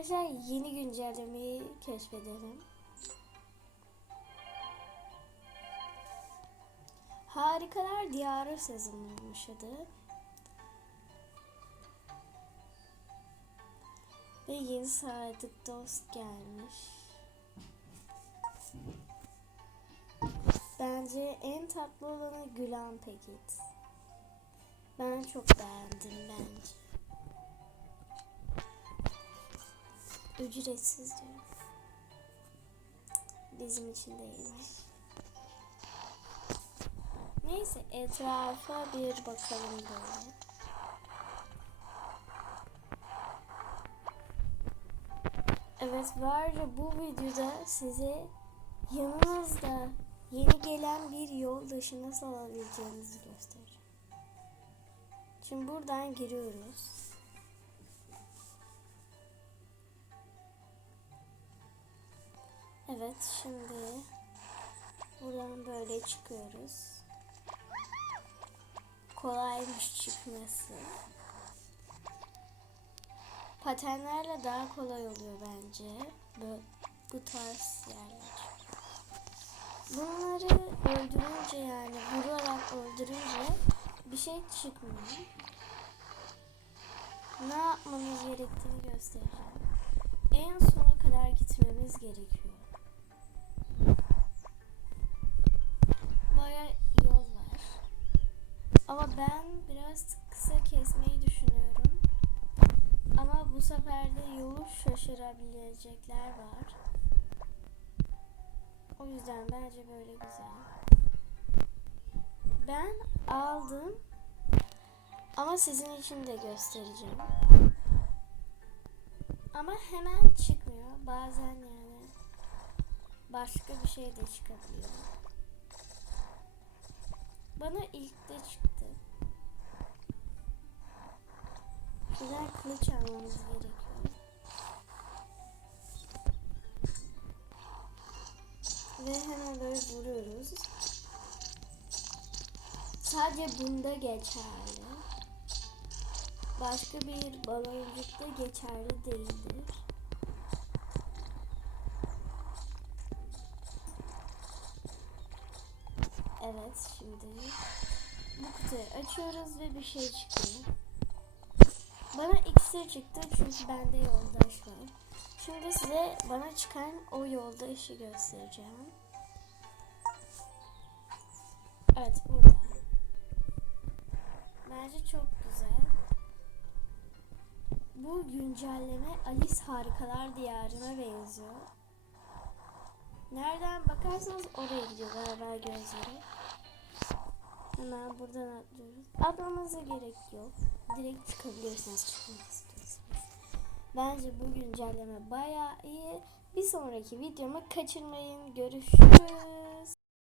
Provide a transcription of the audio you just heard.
Arkadaşlar yeni güncellemeyi keşfedelim. Harikalar Diyarı sezonuymuş adı. Ve yeni sadık dost gelmiş. Bence en tatlı olanı Gülen Pekit. Ben çok beğendim bence. Ücretsiz diyor. Bizim için değilmiş. Neyse etrafa bir bakalım böyle. Evet varca bu videoda size yanınızda yeni gelen bir yoldaşı nasıl alabileceğinizi göstereceğim. Şimdi buradan giriyoruz. Evet şimdi buradan böyle çıkıyoruz. Kolaymış çıkması. Patenlerle daha kolay oluyor bence. Bu, bu tarz yerler. Bunları öldürünce yani vurarak öldürünce bir şey çıkmıyor. Ne yapmamız gerektiğini göstereceğim. En sona kadar gitmemiz gerekiyor. Ben biraz kısa kesmeyi düşünüyorum. Ama bu sefer de yolu şaşırabilecekler var. O yüzden bence böyle güzel. Ben aldım. Ama sizin için de göstereceğim. Ama hemen çıkmıyor. Bazen yani başka bir şey de çıkabiliyor. Bana ilk de çıktı. Güzel kılıç almamız gerekiyor. Ve hemen böyle vuruyoruz. Sadece bunda geçerli. Başka bir baloncukta geçerli değildir. Evet şimdi bu kutuyu açıyoruz ve bir şey çıkıyor. Bana iksir çıktı çünkü bende yoldaş var. Şimdi size bana çıkan o yoldaşı göstereceğim. Evet burada. Bence çok güzel. Bu güncelleme Alice Harikalar Diyarı'na benziyor. Nereden bakarsanız oraya gidiyor beraber gözleri. Hemen buradan atlıyoruz. Atlamanıza gerek yok. Direkt çıkabilirsiniz çıkmak. Bence bu güncelleme bayağı iyi. Bir sonraki videomu kaçırmayın. Görüşürüz.